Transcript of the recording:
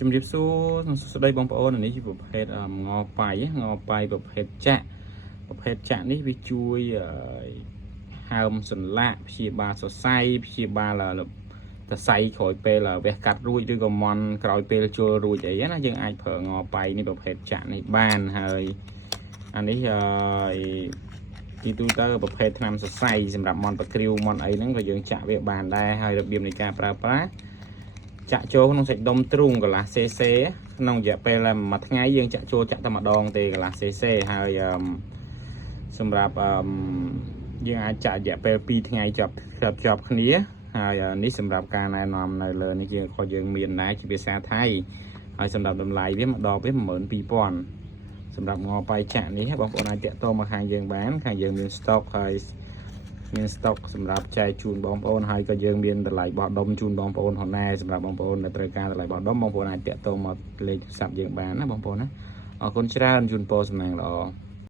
ជំរាបសួរស្ដីបងប្អូននេះជាប្រភេទងប៉ៃប្រភេទចាក់នេះវាជួយហើមសន្លាក់ព្យាបាលសរសៃព្យាបាលសរសៃក្រោយពេលវះកាត់រួចឬក៏មន់ក្រោយពេលជល់រួចអីណាយើងអាចប្រើងប៉ៃនេះប្រភេទចាក់នេះបានហើយអានេះទីទូទៅប្រភេទថ្នាំសរសៃសម្រាប់មន់ប្រគ្រីវមន់អីហ្នឹងក៏យើងចាក់វាបានដែរហើយរបៀបនៃការប្រើប្រាស់ចាក់ចូលក្នុងសាច់ដុំទ្រូងកន្លះ cc ក្នុងរយៈពេលមួយថ្ងៃយើងចាក់ចូលចាក់តែម្ដងទេកន្លះ cc ហើយសម្រាប់យើងអាចចាក់រយៈពេល2ថ្ងៃជាប់គ្នាហើយនេះសម្រាប់ការណែនាំនៅលើនេះយើងមានដែរជាភាសាថៃហើយសម្រាប់តម្លៃវាម្ដងវា 12000 សម្រាប់ងប៉ៃចាក់នេះបងប្អូនអាចតាក់ទងមកខាងយើងបានខាងយើងមានស្តុកហើយមានស្តុកសម្រាប់ចែកជូនបងប្អូនហើយក៏យើងមានតម្លៃបោះដុំជូនបងប្អូនផងដែរសម្រាប់បងប្អូនដែលត្រូវការតម្លៃបោះដុំបងប្អូនអាចតាក់ទងមកលេខទូរស័ព្ទយើងបានណាបងប្អូនណាអរគុណច្រើនជូនពរសំណាងល្អ